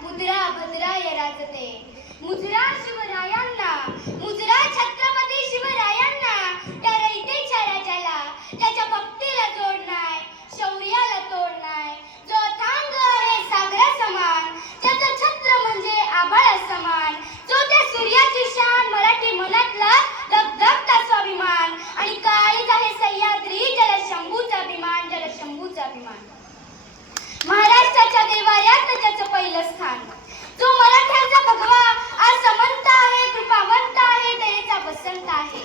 मुद्रा भद्राय राजते. मुद्रा शिवरायांना, मुद्रा छत्रपती शिवरायांना, त्या रयतेच्या राजाला, त्याच्या भक्तीला जोड नाय, शौर्याला तोड नाय, जो अथांग आहे सागरा समान, त्याचं छत्र म्हणजे आभाळ समान, जो त्या सूर्याची शान, मराठी मनातला धगधगता स्वाभिमान, आणि काळीज आहे सह्याद्री, जलशंभूचा अभिमान, जलशंभूचा अभिमान. महाराष्ट्राच्या देवाऱ्यात त्याचं पहिलं स्थान, जो मराठ्यांचा भगवा आज समंत आहे, कृपावंत आहे, दयेचा बसंत आहे.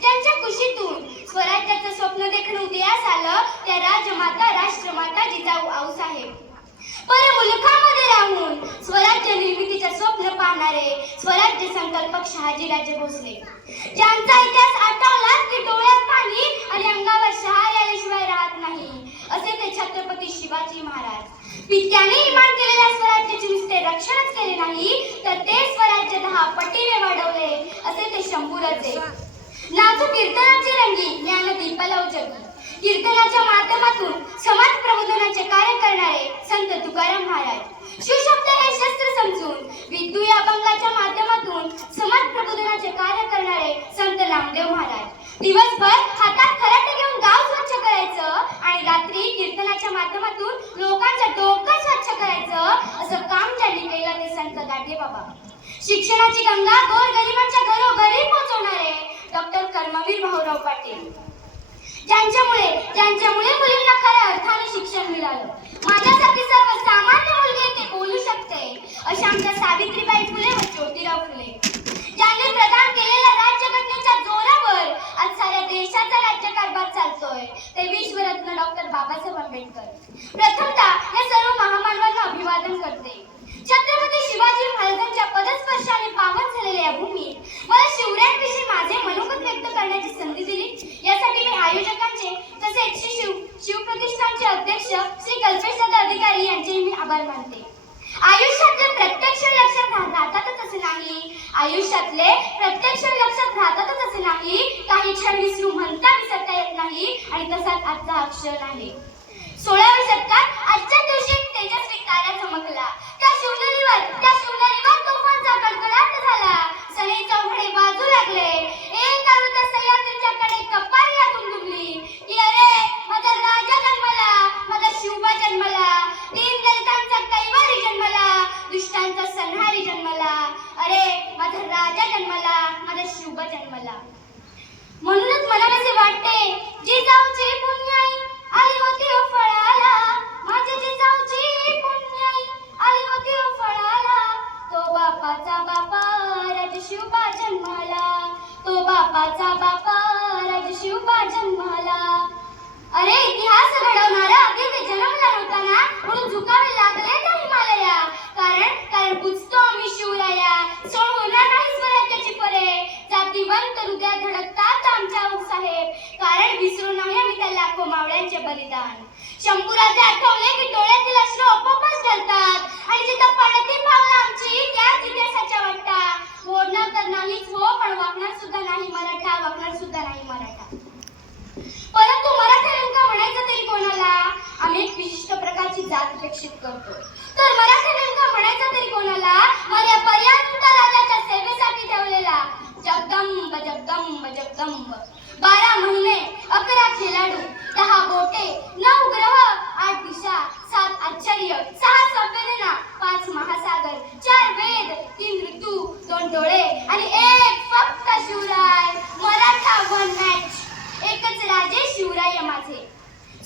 ज्यांच्या कुशीतून स्वराज्याचं स्वप्न देखणं उदयास आलं, त्या राजमाता राष्ट्रमाता जिजाऊ आऊसाहेब. परमुलुखामध्ये राहून स्वराज्य निर्मितीचं स्वप्न पाहणारे स्वराज्य संकल्पक शहाजीराजे भोसले, ज्यांचा इतिहास आठवला की डोळ्यात पाणी आणि अंगावर शहारे आल्याशिवाय राहत नाही, असे ते छत्रपती शिवाजी महाराज. पित्याने निर्माण केलेल्या स्वराज्याचे नुसते रक्षणच केले नाही, तर ते स्वराज्य 10 पटीने वाढवले, असे ते शंभूराजे. नाचू कीर्तनाची रंगी, ज्ञानदीपाला उजळली. कीर्तनाच्या माध्यमातून समाज प्रबोधनाचे कार्य करणारे संत तुकाराम महाराज. शिवशब्द हे शस्त्र समजून विद्यू या अभंगाच्या माध्यमातून समाज प्रबोधनाचे कार्य करणारे संत नामदेव महाराज. दिवसभर हातात खराटे घेऊन गाव स्वच्छ करायचं आणि रात्री कीर्तनाच्या माध्यमातून लोकांचं डोकं स्वच्छ करायचं, असं काम ज्यांनी केलं ते संत गाडगे बाबा. शिक्षणाची गंगा गोरगरिबांच्या घरोघरी पोहोचवणारे डॉक्टर कर्मवीर भाऊराव पाटील, ज्यांच्यामुळे मुलींना खऱ्या अर्थाने शिक्षण मिळालं. माझ्यासाठी सर्वसामान्य मुलगी ते बोलू शकते, अशा आमच्या सावित्रीबाई फुले व ज्योतिराव फुले, ज्यांनी प्रदान केलेल्या राज्यघटनेच्या जोरावर आज साऱ्या देशाचा राज्यकारभार चालतोय, ते विश्वरत्न डॉक्टर बाबासाहेब आंबेडकर. प्रथमतः या सर्व महामानवांना अभिवादन करते. छत्रपती शिवाजी महाराजांच्या पदस्पर्शाने पावन झालेल्या या भूमीत मला शिवरायांविषयी माझे मनोगत व्यक्त करण्याची संधी दिली, यासाठी मी आयोजकांचे तसेच श्री शिवप्रतिष्ठानचे अध्यक्ष श्री कल्पेशदादा अधिकारी यांचे मी आभार मानते. आयुष्यातले प्रत्येक क्षण लक्षात राहतातच असे नाही, आयुष्यातले प्रत्येक क्षण लक्षात राहतातच असे नाही, काही क्षण विसरू म्हणता विसरता येत नाही, आणि तसाच आजचा हा क्षण आहे. 16व्या शतकात आजच्या दिवशी एक तेजस्वी तारा चमकला. त्या शिवनेरीवर तोफांचा कडकडाट झाला, सनई चौघडे वाजू लागले. एक आरुत सह्याद्रीच्या कडे कपारी हातून डुबली की अरे माझा राजा जन्मला, माझा शिवबा जन्मला, दीन दलितांचा कैवारी जन्मला, दुष्टांचा संहारी जन्मला, अरे माझा राजा जन्मला, माझा शिवबा जन्मला. म्हणूनच मला असे वाटते, जिजाऊची पुण्याई आली होती ओ फळाला, माझ्या जिजाऊची पुण्याई आली होती ओ फळाला, तो बापाचा बापा राज शिवबा जन्माला, तो बापाचा बापा राज शिवबा जन्माला. अरे इतिहास घडवणारा अगदी ते जन्मला नव्हता ना, म्हणून झुकावे लागले त्या हिमालया. कारण बुजतो आम्ही शिवराया, सोड होणार नाही स्वराज्याची परे, जातीवंत हृदयात धडकतात आमच्या साहेब, कारण विसरू नाही आम्ही त्या लाखो मावळ्यांचे बलिदान. शंभूराजे आठवले की डोळ्यातील अश्रू आपोआपच ढळतात, आणि जिथं पडती पावलं आमची त्याच इतिहासाच्या वाटा. मोडणार तर नाहीच हो, पण वाकणार सुद्धा नाही मराठा, वाकणार सुद्धा नाही मराठा. परंतु मराठा नेमका म्हणायचं तरी कोणाला? आम्ही एक विशिष्ट प्रकारची जात विकसित करतो, तर मराठा नेमका म्हणायचं तरी कोणाला? मर्यापर्यंत राजाच्या सेवेसाठी ठेवलेला जगदंब जगदंब जगदंब. 12 महिने 11 खेळाडू, 10 बोटे, 9 ग्रह, 8 दिशा, 7 आश्चर्य, 6 संवेदना, 5 महासागर, 4 वेद, 3 ऋतू, 2 डोळे आणि एक फक्त शिवराय. मराठा वन मॅच, एकच राजे शिवराय माझे.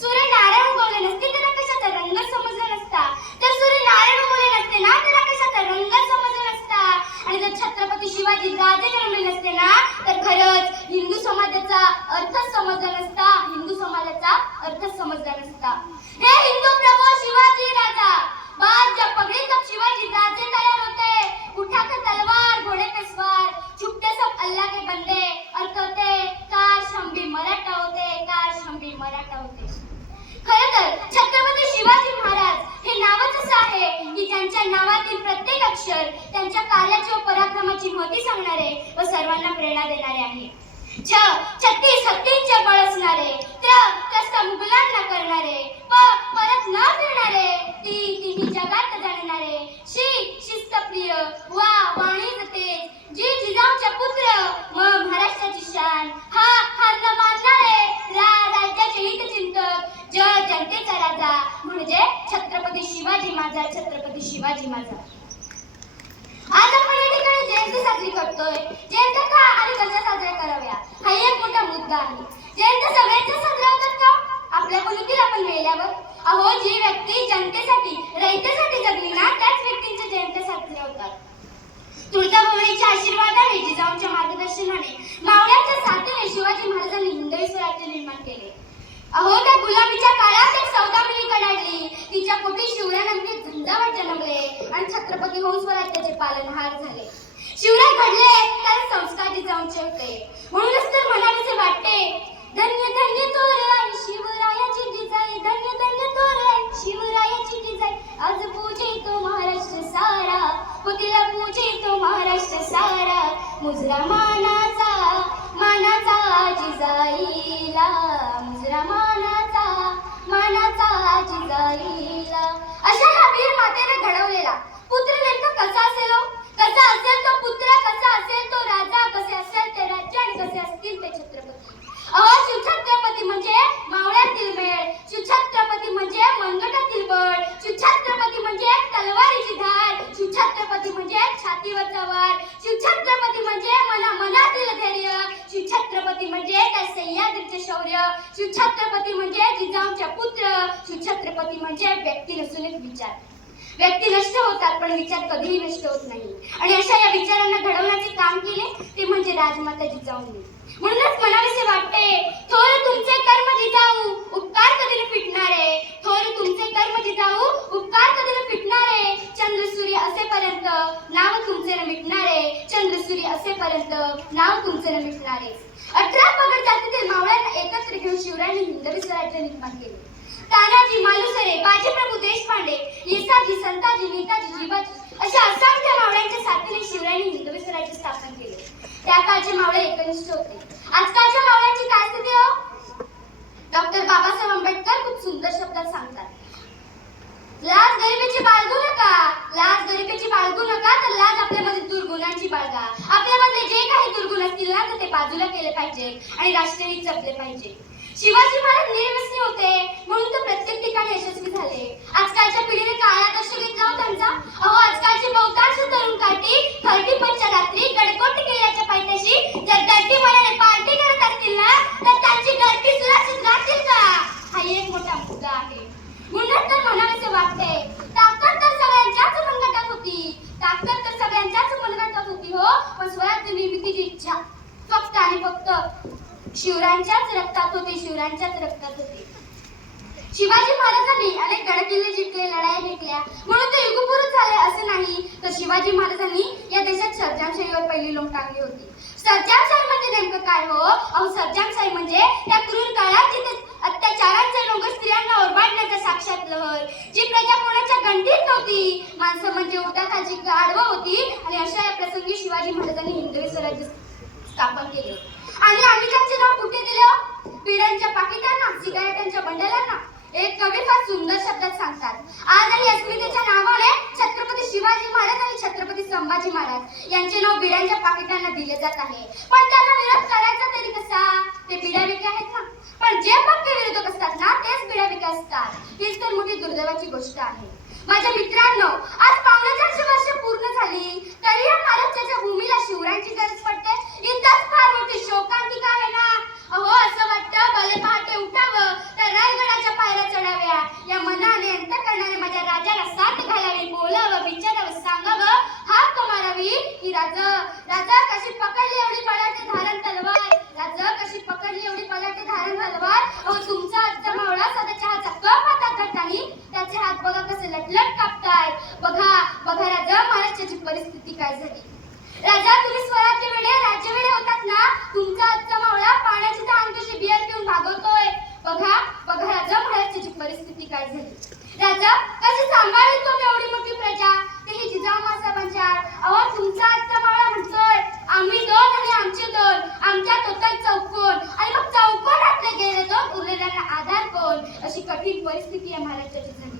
सूर्यनारायण उगवले नसते तर कशाचा रंग समजला नसता, तर सूर्यनारायण उगवले नसते ना तर कशाचा रंग समजला नसता, आणि जर छत्रपती शिवाजी राजे जन्मले नसते ना तर खरंच हिंदू समाजाचा अर्थच समजला नसता, हिंदू समाजाचा अर्थच समजला नसता. हे हिंदू प्रभू शिवाजी राजा, बाज जब पगड़ी तब शिवाजी राजे तैयार होते, उठा कर तलवार घोड़े पे सवार, छुपते सब अल्लाह के बंदे, और कहते काश हम भी मराठा होते, काश हम भी मराठा होते. खरं तर छत्रपती शिवाजी महाराज हे नावच असं आहे की ज्यांच्या नावातील प्रत्येक अक्षर त्यांच्या कार्याची व पराक्रमाची महती सांगणारे व सर्वांना प्रेरणा देणारे आहे. छत्तीस हत्तींचे बळ असणारे, त्रस्त मुघलांना करणारे, परत न फिरणारे, तिन्ही जगात जाणणारे, श्री छत्रपती शिवाजी माझा. आज आपण या ठिकाणी जयंती साजरी करतोय. जयंत्या का आणि कशा साजऱ्या कराव्या हा एक मोठा मुद्दा आहे. जयंत्या सगळ्यांच्या साजऱ्या होतात का? आपल्या कुणीतील आपण मेल्यावर? अहो, जी व्यक्ती जनतेसाठी रयतेसाठी जगली ना त्याच व्यक्तींच्या जयंत्या साजऱ्या होतात. तुळजाभवानीच्या आशीर्वादाने जिजाऊंच्या मार्गदर्शनाने मावळ्यांच्या साथीने शिवाजी महाराजांनी हिंदवी स्वराज्य निर्माण केले. अहो, त्या गुलामीच्या काळात एक सौदामिनी कडाडली. तिच्या पोटी शिवरायांनी झंझावात जन्मले आणि छत्रपती होऊन स्वराज्याचे पालनहार झाले. शिवराय घडले कारण संस्कार जिजाऊंचे होते. म्हणूनच तर म्हणावेसे वाटते, धन्य धन्य तोर आई शिवरायाची जिजाई, धन्य धन्य तोर आई शिवरायाची जिजाई. आज पूजितो महाराष्ट्र सारा, हो तिला पूजितो महाराष्ट्र सारा. मुजरा मानाचा मानाचा जिजाईला, मुजरा मानाचा मानाचा जिजाईला. अशा या वीर मातेने घडवलेला पुत्र नेमका कसा असेल हो? कसा असेल तो पुत्र, कसा असेल तो राजा, कसे असेल ते राज्य आणि कसे असतील ते छत्रपती. अहो, शिवछत्रपती म्हणजे मावळ्यातील मेळ, शिवछत्रपती म्हणजे मनगटातील बळ, शिवछत्रपती म्हणजे तलवारीची धार, शिवछत्रपती म्हणजे छातीवरचा वार, शिवछत्रपती म्हणजे मनातील धैर्य, शिवछत्रपती म्हणजे त्या सह्याद्रीचे शौर्य, शिवछत्रपती म्हणजे जिजाऊंचे पुत्र, शिवछत्रपती म्हणजे व्यक्ती नसून एक विचार. व्यक्ती नष्ट होतात पण विचार कधीही नष्ट होत नाही. आणि अशा या विचारांना घडवण्याचे काम केले ते म्हणजे राजमाता जिजाऊंनी. म्हणूनच म्हणावेसे वाटते, थोर तुमचे कर्म जिजाऊ उपकार कधी फिटणारे, थोर तुमचे कर्म जिजाऊ उपकार कधी फिटणारे. चंद्र सूर्य असेपर्यंत नाव तुमचे न मिटणारे, चंद्र सूर्य असेपर्यंत नाव तुमचे न मिटणारे. 18 पगड जातीतील मावळ्यांना एकत्र घेऊन शिवरायांनी हिंदवी स्वराज्य निर्माण केले. तानाजी, मालुसरे, बाजीप्रभू देशपांडे, येसाजी, संताजी, नेताजी, शिवाजी अशा असंख्य मावळ्यांच्या साथीने शिवरायांनी हिंदवी स्वराज्य स्थापन केले. त्या काळचे मावळे एकनिष्ठ होते. आजकालच्या मावळ्यांची काय स्थिती हो? डॉक्टर बाबासाहेब आंबेडकर खूप सुंदर शब्दात सांगतात, लाज गरिबीची बाळगू नका, लाज गरिबीची बाळगू नका, तर लाज आपल्यामध्ये दुर्गुणांची बाळगा. आपल्यामध्ये जे काही दुर्गुण असतील ना तर ते बाजूला केले पाहिजे आणि राष्ट्रहित जपले पाहिजे. शिवाजी महाराज निर्व्यसनी होते म्हणून ते प्रत्येक ठिकाणी यशस्वी झाले. आजकालच्या पिढीने काय आदर्श घेतला हो त्यांचा? अहो, आजकालचे बहुतांश तरुण काठी 30 रात्री गडकोट किल्ल्याच्या पायथ्याशी जर गट्टी मनाने पार्टी करत असतील ना तर त्यांची गट्टी सुरक्षित राहतील का? हा एक मोठा मुद्दा आहे. म्हणून तर म्हणावेसे वाटते, ताकद तर सगळ्यांच्याच मनगटात होती, ताकद तर सगळ्यांच्याच मनगटात होती हो, पण स्वराज्य निर्मितीची इच्छा फक्त आणि फक्त शिवरायांच्याच रक्तात होती, शिवरायांच्याच रक्तात होती. शिवाजी महाराजांनी अनेक गडकिल्ले जिंकले, लढाया जिंकल्या म्हणून ते युगपुरुष झाले असे नाही, तर शिवाजी महाराजांनी या देशात सर्जनशाहीवर पहिली लोंब टाकली होती. सर्जनशाही म्हणजे नेमकं काय हो? अहो, सर्जनशाही म्हणजे त्या क्रूर काळात जिथे अत्याचारांचे लोक स्त्रियांना ओरबाडण्याचा साक्षात लहर, जी प्रजा कोणाच्या गंडीत नव्हती, माणसं म्हणजे उठाखाची गाढवं होती. आणि अशा या प्रसंगी शिवाजी महाराजांनी हिंदवी स्वराज्य स्थापन केले. आणि आम्ही त्यांचे नाव कुठे दिले? पिढ्यांच्या पाकिटांना, सिगारेटांच्या बंडलांना. एक कवी फार सुंदर शब्दात सांगतात, आजही अस्मितेच्या नावाने छत्रपती शिवाजी महाराज आणि छत्रपती संभाजी महाराज यांचे नाव बिड्यांच्या पाकिटांना दिले जात आहे. पण त्यांना विरोध करायचा तरी कसा? ते बिडाविके आहेत ना. पण जे पक्के विरोधक असतात ना तेच बिडाविके असतात. हीच तर मोठी दुर्दैवाची गोष्ट आहे. माझ्या मित्रांनो, आज 450 वर्ष पूर्ण झाली तरी या महाराष्ट्राच्या भूमीला शिवरायांची गरज पडते. इतकंच फार मोठी शोकांतिका आहे ना. अहो, असं वाटतं भले पहाटे उठावं तर रायगडाच्या पायऱ्या चढाव्या, या मनाने अंतःकरणाने माझ्या राजाला साथ घालावी, बोलावं, विचारावं, सांगावं, हाक मारावी की राजा कशी पकडली एवढी पलाटे धारण तलवार, राजा कशी पकडली एवढी पलाटे धारण तलवार. अहो, तुमचा आजचा मावळा साधा चहाचा कप हातात धरतानी त्याचे हात बघा कसे लटलट कापतायत. बघा बघा राजा, महाराष्ट्राची परिस्थिती काय झाली. राजा, तुम्ही स्वराज्य वेळे राज्य वेळे होतात ना, तुमचा आजचा मावळा पाण्याची तहान कशी बियर पिऊन भागवतोय. बघा बघा राजा, महाराष्ट्राची परिस्थिती काय झाली. राजा, कशी सांभाळली तुम्ही एवढी मोठी प्रजा, तेही जिजाऊ मासाहेबांच्या. अहो, तुमचा आजचा मावळा म्हणतोय आम्ही 2 आणि आमचे 2, आमच्यात होता चौकोन, आणि मग चौकोनातले गेले 2, उरलेल्यांना आधार कोण. अशी कठीण परिस्थिती या महाराष्ट्राची झाली.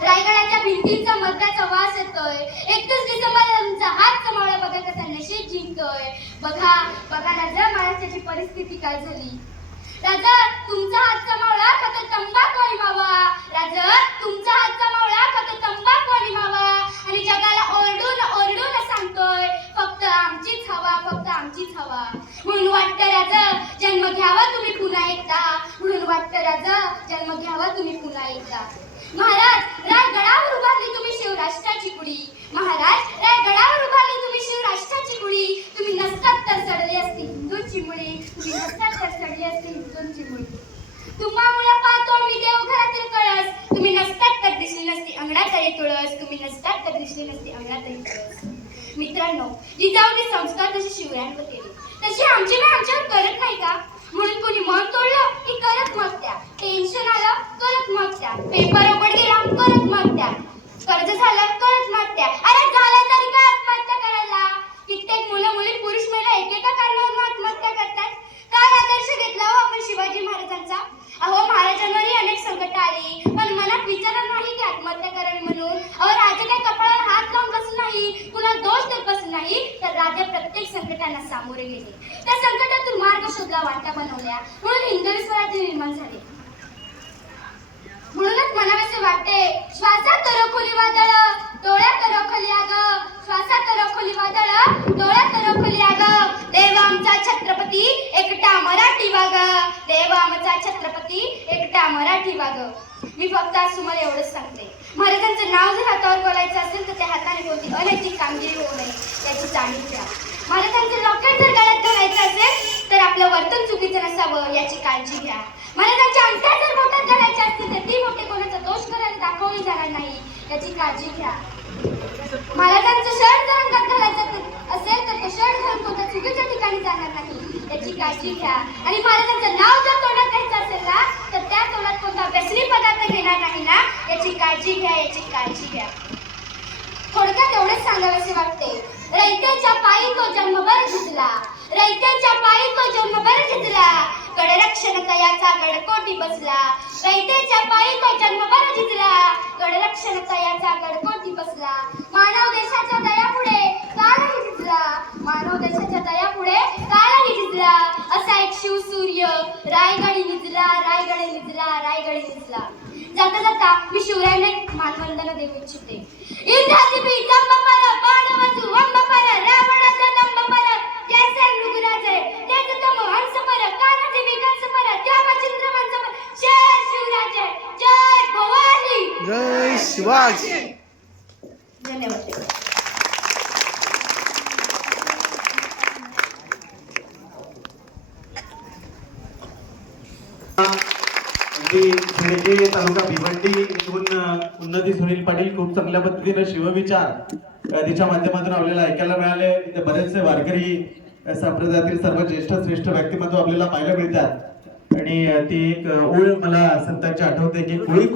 रायगडाच्या भिंतींचा मध्याचा वास येतोय. 31 डिसेंबर हात मावळा बघा कसा नशीब जिंकतोय. बघा बघा राजा, महाराष्ट्राची परिस्थिती काय झाली. राजा, तुमचा हातचा मावळा खातो तंबाखू आणि मावा. राजा, तुमचा हातचा मावळा खातो सोपी नसतात तर दिसली नसती अंगणातही. मित्रांनो, जिजाऊनी संस्कार जसे शिवरायांवर केले तसे आमची बाई आमच्यावर करत नाही का? म्हणून कोणी मन तोडलं की करत मग त्या, टेन्शन आलं करत मग त्या, पेपर अवघड गेला करत मग त्या, कर्ज झालं करत मग त्या. अरे झालं तरी काय आत्महत्या करायला? कित्येक मुलं मुली पुरुष महिला एकेका कारणावरून आत्महत्या करतात. काय आदर्श घेतला हो आपण शिवाजी महाराजांचा? अहो, महाराजांवरही अनेक संकट आली पण मनात विचार नाही की आत्महत्या करावी म्हणून. अहो, राजा काही कपाळाला हात लावून बसला नाही, कुणा दोष देत बसला नाही, तर राजा प्रत्येक संकटांना सामोरे गेले. त्या संकटातून मार्ग शोधला, वाटा बनवल्या, म्हणून हिंदवी स्वराज्य निर्माण झाले. म्हणूनच म्हणावेसे वाटते, श्वासात रोखली वादळ, डोळ्यात रोखली आग, श्वासात रोखली वादळ, डोळ्यात रोखली आग. देव आमचा छत्रपती एकटा मराठी वाग, देव आमचा छत्रपती एकटा मराठी वाग. मी फक्त आज तुम्हाला एवढंच सांगते, महाराजांचं नाव जर हातावर बोलायचं असेल तर त्या हाताने कोणती अनैतिक कामगिरी होऊ नये याची जाणीव घ्या. महाराजांचं लॉकेट जर गळ्यात घालायचं असेल तर आपलं वर्तन चुकीचं नसावं याची काळजी घ्या. महाराजांच्या अंगठ्या जर बोटात घालायच्या असतील तर ती बोटे कोणाचा दोष करायला दाखवली जाणार नाही याची काळजी घ्या. महाराजांचं शर्ट जर अंगात घालायचं असेल तर तो शर्ट घालून कोणत्या चुकीच्या ठिकाणी जाणार नाही याची काळजी घ्या. आणि महाराजांचं नाव जर तोंडात घ्यायचं असेल ना तर त्या तोंडात कोणता व्यसनी पदार्थ घेणार नाही ना याची काळजी घ्या, याची काळजी घ्या. थोडक्यात एवढेच सांगावेसे वाटते, रयतेच्या पायी तो जन्मभर झिजला, रयतेच्या पायी तो जन्मभर झिजला, कडरक्षण तयाचा गडकोटी बसला, रयतेच्या पायी तो जन्मभर झिजला, कडरक्षण तयाचा गडकोटी बसला. मानव देशाच्या दयापुढे कालही झिजला, मानव देशाच्या दयापुढे कालही झिजला. असा एक शिवसूर्य रायगडी निजला, रायगडी निजला, रायगडी निजला. जाता जाता मी शिवरायांना एक मानवंदना देऊ इच्छिते. इंद्रादिपी जंबपर पांडवांचू वंबपर रावणाचा दंबपर कैसे मृगराजे तेज तम हंसपर कानादिपी कंसपर त्यावा चंद्रवंशपर जय शिवराजे जय भवानी जय शिवाजी. धन्यवाद. धुळे तालुका भिवंडी येथून उन्नती सुनील पाटील खूप चांगल्या पद्धतीने शिवविचार तिच्या माध्यमातून आपल्याला ऐकायला मिळाले. इथे बरेचसे वारकरी संप्रदायातील सर्व ज्येष्ठ श्रेष्ठ व्यक्तिमत्व आपल्याला पाहायला मिळतात आणि ती एक ओळ मला संतांची आठवते की कोळी